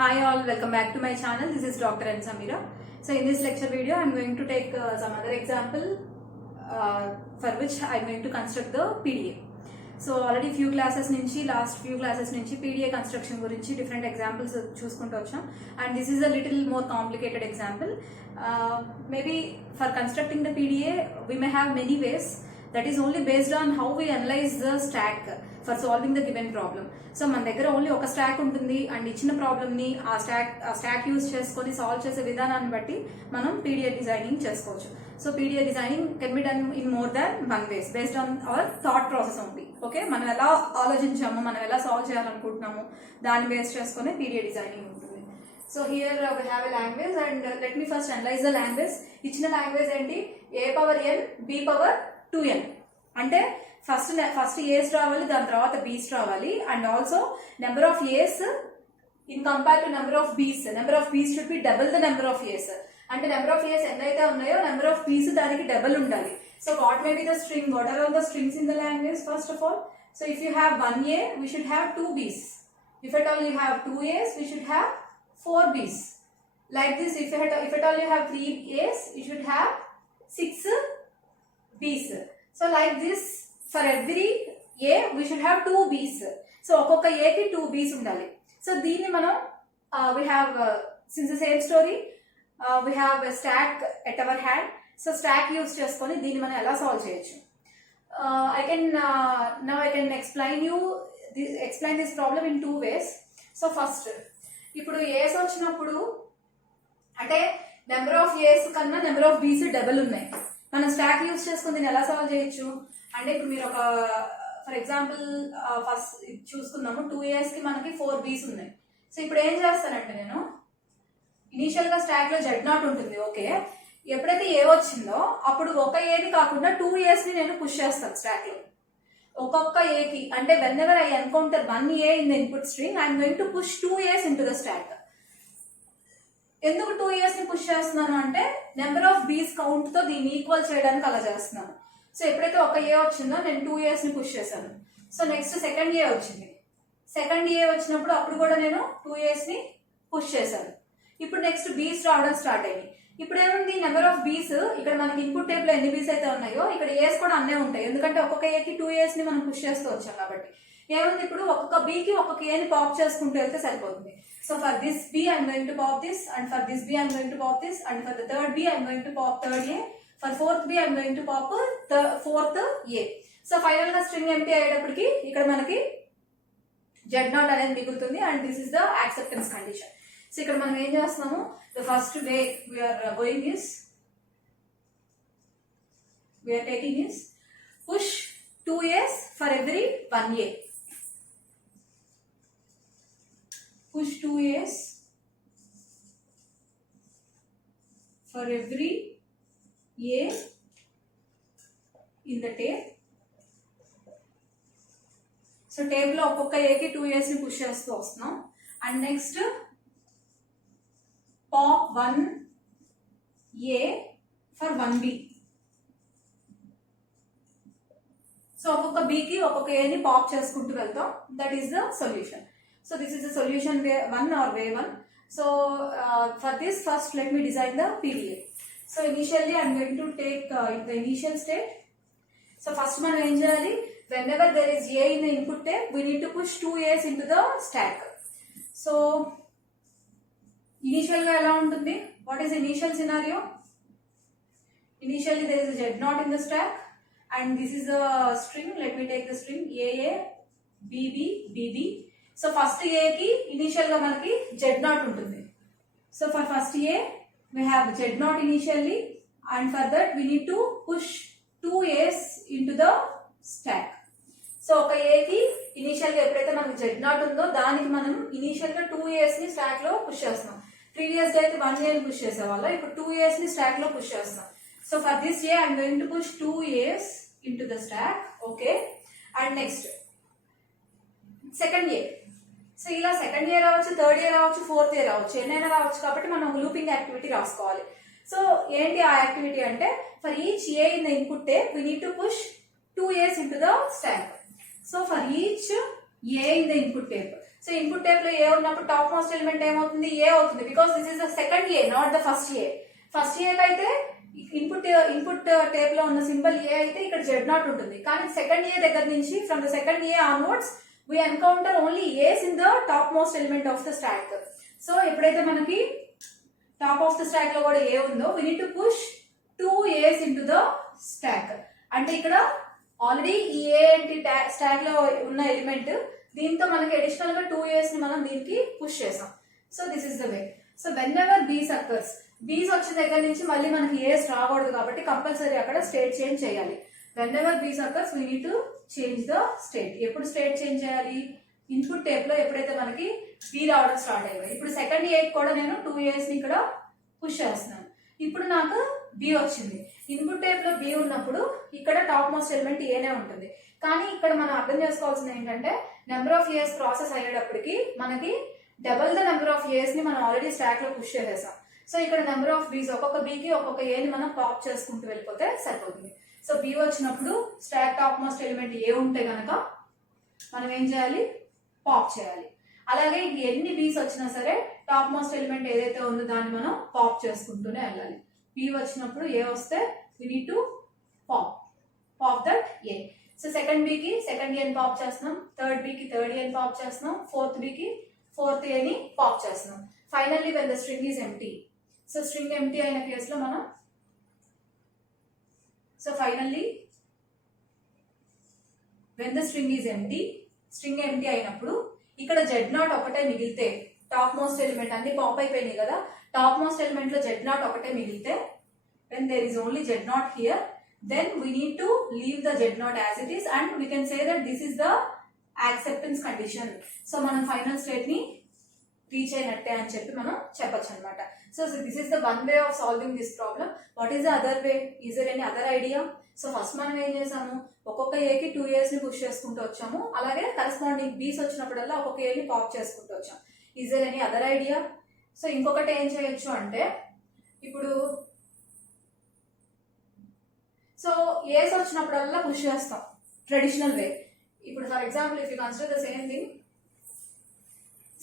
Hi all, welcome back to my channel. This is Dr. N. Samira. So in this lecture video, I am going to take some other example for which I am going to construct the PDA. So already few classes nunchi, last few classes nunchi PDA construction gurinchi different examples chuskuntu vacham, and this is a little more complicated example. Maybe for constructing the PDA, we may have many ways. That is only based on how we analyze the stack for solving the given problem. So మన దగ్గర only ఒక stock ఉంటుంది and ఇచ్చిన problem ని ఆ stock use చేసుకొని solve చేసే విధానాన్ని బట్టి మనం పీడిఏ డిజైనింగ్ చేసుకోవచ్చు. So PDA designing can be done in more than one ways based on our thought process ఉంది. ఓకే, మనం ఎలా ఆలోచించాము, మనం ఎలా సాల్వ్ చేయాలనుకుంటున్నాము, దాన్ని బేస్ చేసుకుని పీడిఏ డిజైనింగ్ ఉంటుంది. So here we have a language and let me first analyze the language. ఇచ్చిన లాంగ్వేజ్ ఏంటి? a⁻n b⁻2n అంటే ఫస్ట్ ఏస్ రావాలి, దాని తర్వాత బీస్ రావాలి, and also number of A's in compare to number of B's. Number of B's should be double the number of A's. అంటే నెంబర్ of ఏస్ ఎన్నైతే ఉన్నాయో నెంబర్ ఆఫ్ బీస్ దానికి డబుల్ ఉండాలి. So what may be the string? What are all the strings in the language first of all? So if you have 1 A, we should have 2 B's. If at all you have 2 A's, we should have 4 B's. Like this, if at all you have 3 A's, you should have 6 B's. So like this, for every A we should have 2 B's. So ఒక్కొక్క A కి 2 B's ఉండాలి. So దీన్ని మనం we have since the same story we have a stack at our hand. So stack use చేసుకొని దీన్ని మనం ఎలా solve చేయొచ్చు? I can explain this problem in 2 ways. So first, ఇప్పుడు A's వచ్చినప్పుడు అంటే నెంబర్ ఆఫ్ A's కన్నా నెంబర్ ఆఫ్ B's డబుల్ ఉన్నాయి. మనం స్టాక్ యూజ్ చేసుకుని దీన్ని ఎలా సాల్వ్ చేయొచ్చు అంటే, ఇప్పుడు మీరు ఒక ఫర్ ఎగ్జాంపుల్ ఫస్ట్ చూసుకున్నాము, 2 A's కి మనకి 4 B's ఉన్నాయి. సో ఇప్పుడు ఏం చేస్తానంటే, నేను ఇనీషియల్ గా స్టాక్ లో Z0 ఉంటుంది. ఓకే, ఎప్పుడైతే ఏ వచ్చిందో అప్పుడు ఒక ఏని కాకుండా 2 A's ని నేను పుష్ చేస్తాను స్టాక్ లో. ఒక్కొక్క ఏ కి అంటే when ever I encounter 1 A in the input string, I'm going to push 2 A's in to the stock. ఎందుకు 2 A's ని పుష్ చేస్తున్నాను అంటే, నెంబర్ ఆఫ్ బీస్ కౌంట్ తో దీన్ని ఈక్వల్ చేయడానికి అలా చేస్తున్నాను. సో ఎప్పుడైతే ఒక ఏ వచ్చిందో నేను 2 A's ని పుష్ చేశాను. సో నెక్స్ట్ సెకండ్ ఏ వచ్చింది. సెకండ్ ఏ వచ్చినప్పుడు అప్పుడు కూడా నేను 2 A's ని పుష్ చేశాను. ఇప్పుడు నెక్స్ట్ బీస్ రావడం స్టార్ట్ అయ్యి, ఇప్పుడు ఏముంది? నెంబర్ ఆఫ్ బీస్ ఇక్కడ మనకి ఇన్పుట్ టేబుల్ ఎన్ని బీస్ అయితే ఉన్నాయో ఇక్కడ ఏస్ కూడా అన్నే ఉంటాయి, ఎందుకంటే ఒక్కొక్క ఏకి 2 A's ని మనం పుష్ చేస్తూ వచ్చాం కాబట్టి. ఏముంది? ఇప్పుడు ఒక్కొక్క బీకి ఒక్కొక్క ఏని పాప్ చేసుకుంటూ వెళ్తే సరిపోతుంది. So for this B I am going to pop this, and for this B I am going to pop this, and for the third B I am going to pop third A, for fourth B I am going to pop the fourth A. So final గా string empty అయ్యేటప్పటికి ఇక్కడ మనకి Z0 అనేది మిగులుతుంది, and this is the acceptance condition. So ఇక్కడ మనం ఏం చేస్తున్నాము? The first way we are going is, we are taking is push 2 A's for every 1 A. Push 2 A's for every A in the table. So table లో ఒక్కొక్క ఏకి 2 A's ని push చేస్తూ వస్తున్నాం. And next pop 1 A for 1 B. So ఒక్కొక్క B కి ఒక్కొక్క A ని పాప్ చేసుకుంటూ వెళ్తాం. That is the solution. So this is the solution way 1 or way 1. So for this, first let me design the PDA. So initially I am going to take the initial state. So first మనం ఏం చేయాలి? Whenever there is A in the input tab, we need to push 2 A's into the stack. So initial గా ఎలా ఉంటుంది? What is the initial scenario? Initially there is a Z0 in the stack, and this is a string. Let me take the string AA BB BB. So first A కి initial గా మనకి Z0 ఉంటుంది. So for first A we have Z0 initially, and for that we need to push 2 A's into the stack. So ఒక ఏ కి initial గా ఎప్పుడైతే మనకి Z0 ఉందో దానికి మనం ఇనిషియల్ గా 2 A's ని స్టాక్ లో పుష్ చేస్తాం. ప్రీవియస్ గా అయితే 1 A ని పుష్ చేసేవాళ్ళం, ఇప్పుడు 2 A's ని స్టాక్ లో పుష్ చేస్తాం. So for this A I'm going to push 2 A's into the stack. Okay, and next second A. So ఇలా సెకండ్ ఇయర్ రావచ్చు, థర్డ్ ఇయర్ రావచ్చు, ఫోర్త్ ఇయర్ రావచ్చు, ఎన్నైనా రావచ్చు. కాబట్టి మనం లూపింగ్ యాక్టివిటీ రాసుకోవాలి. సో ఏంటి ఆ యాక్టివిటీ అంటే, for each A in the input table we need to push 2 A's into the stack. So for each A in the input tape. So input tape లో ఏ ఉన్నప్పుడు top most element ఏమవుతుంది, A అవుతుంది, because this is the second A, not the first A. First A అయితే input tape లో ఉన్న symbol ఏ అయితే ఇక్కడ Z0 ఉంటుంది. కానీ సెకండ్ ఏ దగ్గర నుంచి from the second A onwards we encounter only A's in the topmost element of the stack. So ఎప్పుడైతే మనకి టాప్ ఆఫ్ ద స్టాక్ లో కూడా ఏ ఉందో we need to push 2 A's into the stack. అంటే ఇక్కడ ఆల్రెడీ ఈ ఏ ఏంటి స్టాక్ లో ఉన్న ఎలిమెంట్, దీంతో మనకి అడిషనల్ గా 2 A's ని మనం దీనికి పుష్ చేసాం. So this is the way. So when ever బీస్ అక్కర్స్, బీస్ వచ్చిన దగ్గర నుంచి మళ్ళీ మనకి ఏస్ రాకూడదు కాబట్టి కంపల్సరీ అక్కడ స్టేట్ చేంజ్ చేయాలి. whenever b's occurs we need to change the state. ఎప్పుడు స్టేట్ చేంజ్ చేయాలి, ఇన్పుట్ టేప్ లో ఎప్పుడైతే మనకి బి రావడం స్టార్ట్ అయ్యాయి. ఇప్పుడు సెకండ్ ఏ కూడా నేను 2 A's ని ఇక్కడ పుష్ చేస్తున్నాను. ఇప్పుడు నాకు బి వచ్చింది. ఇన్పుట్ టేప్ లో బి ఉన్నప్పుడు ఇక్కడ టాప్ మోస్ట్ ఎలిమెంట్ ఏనే ఉంటుంది. కానీ ఇక్కడ మనం అర్థం చేసుకోవాల్సింది ఏంటంటే నెంబర్ ఆఫ్ ఏస్ ప్రాసెస్ అయ్యేటప్పటికి మనకి డబుల్ ద నెంబర్ ఆఫ్ ఏస్ ని మనం ఆల్రెడీ స్టాక్ లో పుష్ చేసేసాం. సో ఇక్కడ నెంబర్ ఆఫ్ బీస్ ఒక్కొక్క బీకి ఒక్కొక్క ఏ ని మనం పాప్ చేసుకుంటూ వెళ్ళిపోతే సరిపోతుంది. సో బి వచ్చినప్పుడు స్టాక్ టాప్ మోస్ట్ ఎలిమెంట్ ఏ ఉంటే గనక మనం ఏం చేయాలి, పాప్ చేయాలి. అలాగే ఎన్ని బీస్ వచ్చినా సరే టాప్ మోస్ట్ ఎలిమెంట్ ఏదైతే ఉందో దాన్ని మనం పాప్ చేసుకుంటూనే వెళ్ళాలి. బి వచ్చినప్పుడు ఏ వస్తే we need to pop that A. So second బీకి సెకండ్ ఏని పాప్ చేస్తున్నాం, థర్డ్ బీకి థర్డ్ ఏని పాప్ చేస్తున్నాం, ఫోర్త్ బీకి ఫోర్త్ ఏని పాప్ చేస్తున్నాం. Finally when the string is empty. So string empty అయిన కేసులో మనం So finally, when the string is empty, string empty అయినప్పుడు ఇక్కడ Z0 ఒకటే మిగిలితే, టాప్ మోస్ట్ ఎలిమెంట్ అన్ని పాప్ అయిపోయినాయి కదా, టాప్ మోస్ట్ ఎలిమెంట్ లో Z0 ఒకటే మిగిలితే, when there is only Z0 here, then we need to leave the Z0 as it is and we can say that this is the acceptance condition. So మనం final state ని reach అయినట్టే అని చెప్పి మనం చెప్పొచ్చు అనమాట. So this is the one way of solving this problem. What is the other way? Is there any other idea? So first మనం ఏం చేసాము, ఒక్కొక్క ఏకి 2 A's ని పుష్ చేసుకుంటూ వచ్చాము. అలాగే కరెస్పాండింగ్ బీస్ వచ్చినప్పుడల్లా ఒక్కొక్క ఏని పాప్ చేసుకుంటూ వచ్చాం. Is there any other idea? So ఇంకొకటి ఏం చేయొచ్చు అంటే, ఇప్పుడు సో ఏస్ వచ్చినప్పుడల్లా పుష్ చేస్తాం ట్రెడిషనల్ వే. ఇప్పుడు for example if you consider the same thing,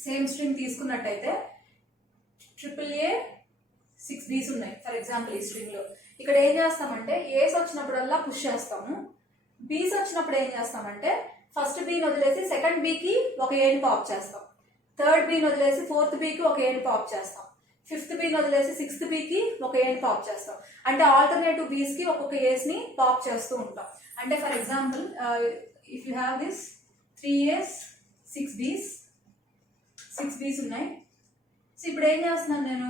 same string తీసుకున్నట్టయితే AAA 6 B's ఉన్నాయి ఫర్ ఎగ్జాంపుల్ ఈ స్ట్రింగ్ లో. ఇక్కడ ఏం చేస్తామంటే ఏస్ వచ్చినప్పుడల్లా పుష్ చేస్తాము. బీస్ వచ్చినప్పుడు ఏం చేస్తామంటే ఫస్ట్ బీని వదిలేసి సెకండ్ బీకి ఒక ఏని పాప్ చేస్తాం, థర్డ్ బీని వదిలేసి ఫోర్త్ బీకి ఒక ఏని పాప్ చేస్తాం, ఫిఫ్త్ బీని వదిలేసి సిక్స్త్ బీకి ఒక ఏని పాప్ చేస్తాం. అంటే ఆల్టర్నేటివ్ బీస్ కి ఒక్కొక్క ఏస్ ని పాప్ చేస్తూ ఉంటాం. అంటే for example if you have this 3 A's 6 B's ఉన్నాయి. సో ఇప్పుడు ఏం చేస్తున్నాను నేను,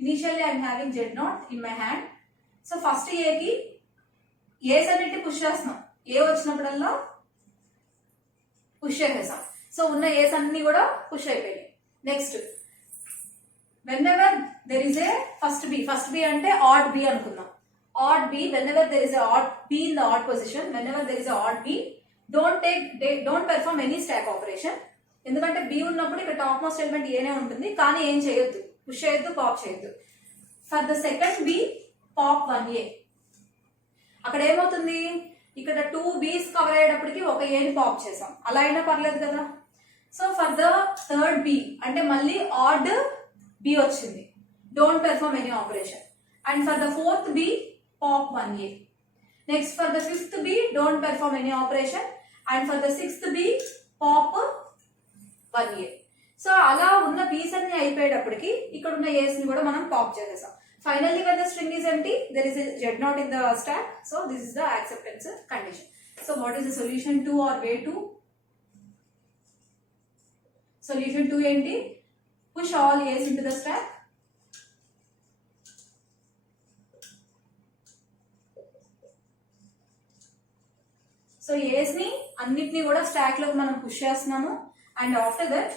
initially I'm having Z0 in my hand. So first ఏకి ఏస్ అన్నిటి పుష్ చేస్తున్నాం, ఏ వచ్చినప్పుడల్లా పుష్ చేసేసాం. సో ఉన్న ఏస్ అన్ని కూడా పుష్ అయిపోయినాయి. Next whenever there is a first b అంటే odd b అనుకుందాం. odd b, whenever there is a odd b in the odd position, whenever there is a odd b, don't perform any stack operation. ఎందుకంటే B ఉన్నప్పుడు ఇక్కడ top most element ఏనే ఉంటుంది, కానీ ఏం చేయొద్దు, పుష్ చేయొద్దు, పాప్ చేయొద్దు. For the second B pop 1A. అక్కడ ఏమవుతుంది, ఇక్కడ 2 B's కవర్ అయ్యేటప్పటికి ఒక ఏని పాప్ చేసాం, అలా అయినా పర్లేదు కదా. So for the third B అంటే మళ్ళీ ఆడ్ బి వచ్చింది, don't perform any operation. And for the fourth B pop 1A. Next for the fifth B don't perform any operation. And for the sixth B pop 1A. So అలా ఉన్న బీస్ అన్ని అయిపోయేటప్పటికి ఇక్కడ ఉన్న ఏస్ ని కూడా మనం పాప్ చేసేసాం. Finally when the string is empty, there is a Z0 in the stack. So this is the acceptance condition. So what is the solution 2 or way 2? Solution 2 ఏంటి? Push all A's into the stack. సో A's ని అన్నిటిని కూడా stack లోకి మనం push చేస్తున్నాము. And after that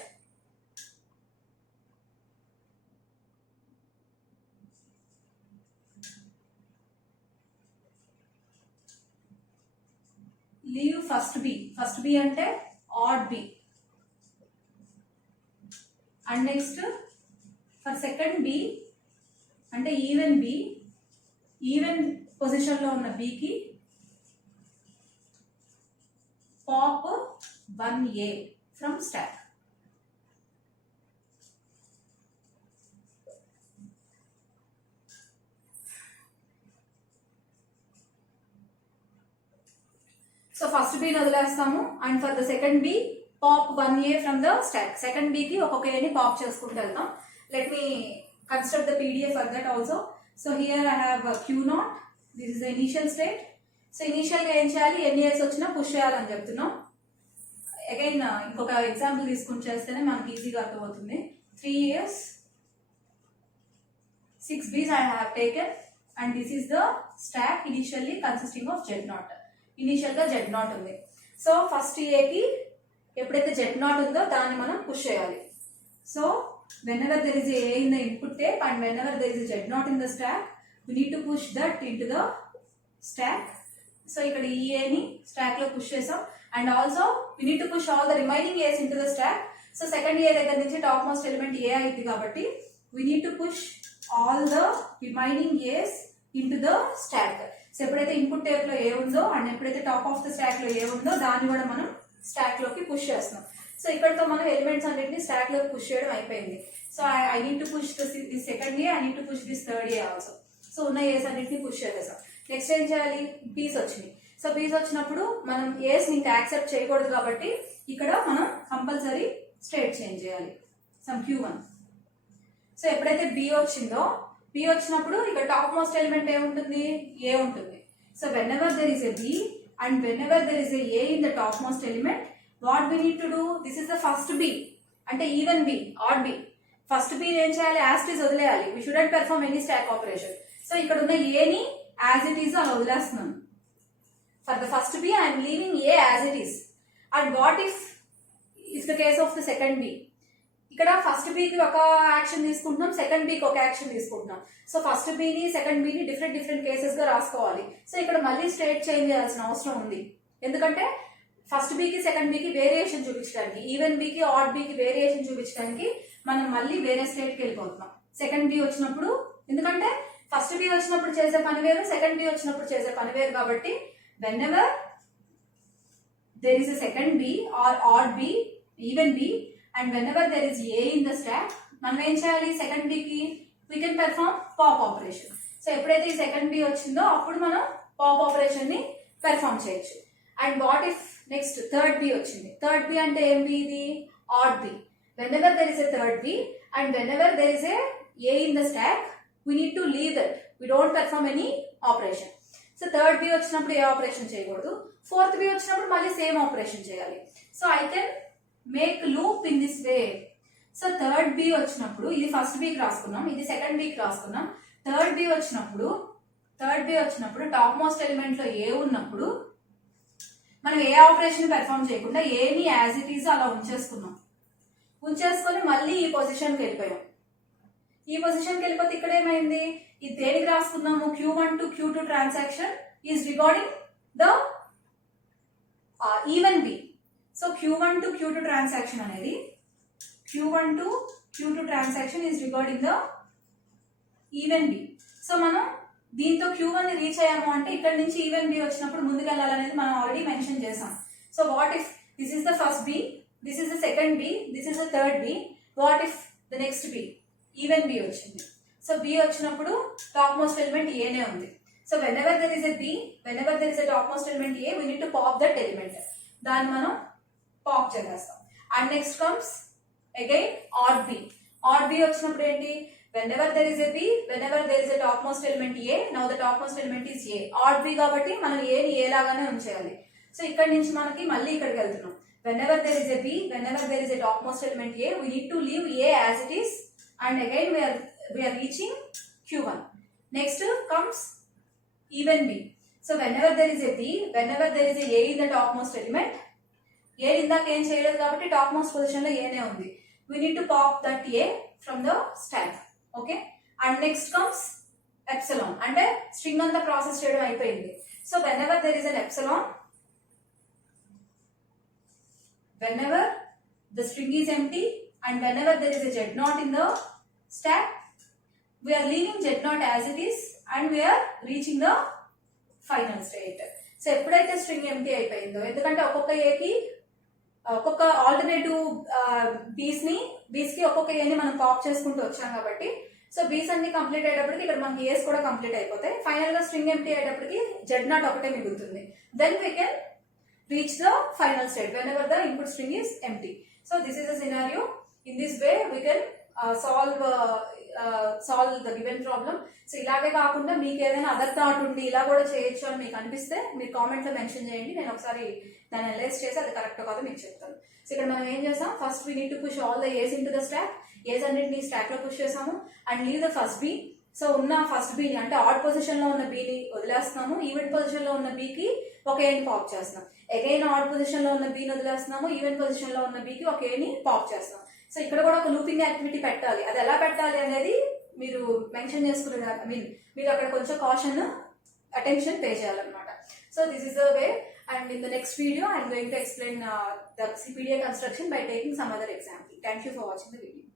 leave first B అంటే odd B. And next for second B అంటే ఈవెన్ పొజిషన్ లో ఉన్న బికి pop 1A. from stack. So first B ని వదిలేస్తాము and for the second B pop 1A from the stack. Second B కి ఒక్కొక్క A ని pop చేసుకుంటూ వెళ్తాం. Let me construct the PDA for that also. So here I have Q0. This is the initial state. So initial గా ఏం చేయాలి, ఎన్ని A's వచ్చినా పుష్ చేయాలని చెప్తున్నాం. అగైన్ ఇంకొక ఎగ్జాంపుల్ తీసుకుని చేస్తేనే మనకి ఈజీగా అర్థమవుతుంది. 3 A's 6 B's I have taken and this is the stack initially consisting of Z0. Initial గా Z0 ఉంది. సో ఫస్ట్ A కి ఎప్పుడైతే Z0 ఉందో దాన్ని మనం పుష్ చేయాలి. So whenever there is a A in the input tape and whenever there is a Z0 in the stack, we need to push that into the stack. So ఇక్కడ ఈ A ని stock లో push చేసాం and also we need to push all the remaining A's into the stack. So second A దగ్గర నుంచి top most element A అయింది కాబట్టి we need to push all the remaining A's into the stack. So ఎప్పుడైతే input tape లో ఏ ఉందో and ఎప్పుడైతే top of the stock లో ఏ ఉందో దాన్ని కూడా మనం స్టాక్ లోకి పుష్ చేస్తున్నాం. సో ఇక్కడతో మనం ఎలిమెంట్స్ అన్నిటిని స్టాక్ లోకి పుష్ చేయడం అయిపోయింది. So I need to push this second A, I need to push this third A also. So ఉన్న ఏస్ అన్నిటిని పుష్ చేసేసాం. నెక్స్ట్ ఏం చేయాలి, బీస్ వచ్చినాయి. సో బీస్ వచ్చినప్పుడు మనం ఏస్ ఇంకా యాక్సెప్ట్ చేయకూడదు కాబట్టి ఇక్కడ మనం కంపల్సరీ స్టేట్ చేంజ్ చేయాలి, సమ్ Q1. సో ఎప్పుడైతే బి వచ్చిందో, బి వచ్చినప్పుడు ఇక్కడ టాప్ మోస్ట్ ఎలిమెంట్ ఏముంటుంది, ఏ ఉంటుంది. So whenever there is a B and whenever there is a A in the topmost element, what we need to do, this is the first B అంటే even B, odd B. First B ఏం చేయాలి, as it is వదిలేయాలి. we shouldn't perform any stack operation. So ఇక్కడ ఉన్న A ని as it is అలా వదిలేస్తున్నాను. For the first B I am leaving A as it is. and what if the case of the second B, ఇక్కడ first బీకి ఒక action తీసుకుంటున్నాం, second బీకి ఒక యాక్షన్ తీసుకుంటున్నాం. సో ఫస్ట్ బీని సెకండ్ బీని డిఫరెంట్ కేసెస్ గా రాసుకోవాలి. సో ఇక్కడ మళ్ళీ స్టేట్ చేంజ్ చేయాల్సిన అవసరం ఉంది. ఎందుకంటే ఫస్ట్ బీకి సెకండ్ బీకి వేరియేషన్ చూపించడానికి, ఈవెన్ బీకి ఆడ్ బీకి వేరియేషన్ చూపించడానికి మనం మళ్ళీ వేరే స్టేట్ కి వెళ్ళిపోతున్నాం. సెకండ్ బీ వచ్చినప్పుడు, ఎందుకంటే ఫస్ట్ బీ వచ్చినప్పుడు చేసే పని వేరు, సెకండ్ బీ వచ్చినప్పుడు చేసే పని వేరు కాబట్టి whenever there is a second B or odd B, even B, and whenever there is A in the stack, మనం ఏం చేయాలి, సెకండ్ B కి we can perform pop operation. So ఎప్పుడైతే ఈ సెకండ్ B వచ్చిందో అప్పుడు మనం పాప్ ఆపరేషన్ ని పెర్ఫామ్ చేయొచ్చు. And what if next third B వచ్చింది. థర్డ్ B అంటే ఏం B, ఇది add B. whenever there is a third B and whenever there is a A in the stack, we need to leave that. we don't perform any operation. So third B వచ్చినప్పుడు ఏ operation చేయకూడదు, fourth B వచ్చినప్పుడు మళ్ళీ same operation చేయాలి. So I can make loop in this way. So third B వచ్చినప్పుడు, ఇది first B కి రాసుకున్నాం, ఇది సెకండ్ B కి రాసుకున్నాం. థర్డ్ B వచ్చినప్పుడు టాప్ మోస్ట్ ఎలిమెంట్ లో ఏ ఉన్నప్పుడు మనం ఏ ఆపరేషన్ పెర్ఫామ్ చేయకుండా ఏని యాజ్ ఇట్ ఈజ్ అలా ఉంచేసుకొని మళ్ళీ ఈ పొజిషన్కి వెళ్ళిపోయాం. ఈ పొజిషన్కి వెళ్ళిపోతే ఇక్కడ ఏమైంది, ఇది దేనికి రాసుకున్నాము, Q1 to Q2 transaction is regarding the even B. So Q1 to Q2 transaction అనేది Q1 to Q2 transaction is regarding the even B. So మనం దీంతో Q1 ని రీచ్ అయ్యాము అంటే ఇక్కడ నుంచి ఈవెన్ B వచ్చినప్పుడు ముందుకు వెళ్ళాలనేది మనం ఆల్రెడీ మెన్షన్ చేసాం. So what if this is the first B, this is the second B, this is the third B, what if the next B, even B వచ్చింది. సో B వచ్చినప్పుడు top most element ఏనే ఉంది. So whenever there is a B, whenever there is a top most element A, we need to pop that element. దాన్ని మనం pop చేసేస్తాం. And next comes again add B. Add B వచ్చినప్పుడు ఏంటి, whenever there is a B, whenever there is a topmost element A, now the topmost element is A. odd B కాబట్టి మనం A ని A లాగానే ఉంచేయాలి. So ఇక్కడ నుంచి మనకి మళ్ళీ ఇక్కడికి వెళ్తున్నాం. whenever there is a B, whenever there is a topmost element A, we need to leave A as it is and again we are reaching Q1. Next comes even B. So whenever there is a B, whenever there is a A in the topmost element, A ఇందాక ఏం చేయలేదు కాబట్టి topmost position లో A నే ఉంది. We need to pop that A from the stack. Okay, and next comes epsilon. అంటే string అంతా process చేయడం అయిపోయింది. So whenever there is an epsilon, whenever the string is empty and whenever there is a Z0 in the stack, we are leaving Z0 as it is and we are reaching the final state. So ఎప్పుడైతే string empty అయిపోయిందో, ఎందుకంటే ఒక్కొక్క ఏకి ఒక్కొక్క alternative బీస్ కి ఒక్కొక్క ఏని మనం పాప్ చేసుకుంటూ వచ్చాం కాబట్టి సో బీస్ అన్ని కంప్లీట్ అయ్యేటప్పటికి ఇక్కడ మనకి ఏస్ కూడా కంప్లీట్ అయిపోతాయి. ఫైనల్ గా స్ట్రింగ్ ఎంటీ అయ్యేటప్పటికి జెడ్ నాట్ ఒకటే మిగులుతుంది. Then we can reach the final state whenever the input string is empty. So this is a scenario. In this way we can solve the given problem. So ఇలాగే కాకుండా మీకు ఏదైనా other thought ఉండి ఇలా కూడా చేయొచ్చు అని మీకు అనిపిస్తే మీరు కామెంట్ లో మెన్షన్ చేయండి. నేను ఒకసారి దాన్ని అనలైజ్ చేసి అది కరెక్ట్ కాదో మీకు చెప్తాను. సో ఇక్కడ మనం ఏం చేస్తాం, first we need to push all the A's into the stack. A's అన్నింటినీ స్టాక్ లో పుష్ చేసాము and leave the first B. So ఉన్న ఫస్ట్ బీని అంటే ఆడ్ పొజిషన్ లో ఉన్న బీని వదిలేస్తున్నాము, ఈవెన్ పొజిషన్ లో ఉన్న బీకి ఒక ఏని పాప్ చేస్తున్నాం. అగైన్ ఆడ్ పొజిషన్ లో ఉన్న బీని వదిలేస్తున్నాము, ఈవెన్ పొజిషన్ లో ఉన్న బీకి ఒక ఏని పాప్ చేస్తాం. సో ఇక్కడ కూడా ఒక లూపింగ్ యాక్టివిటీ పెట్టాలి. అది ఎలా పెట్టాలి అనేది మీరు మెన్షన్ చేసుకునే మీరు అక్కడ కొంచెం కాషన్ అటెన్షన్ పే చేయాలన్నమాట. So this is the way and in the next video I'm going to explain the PDA construction by taking some other example. Thank you for watching the video.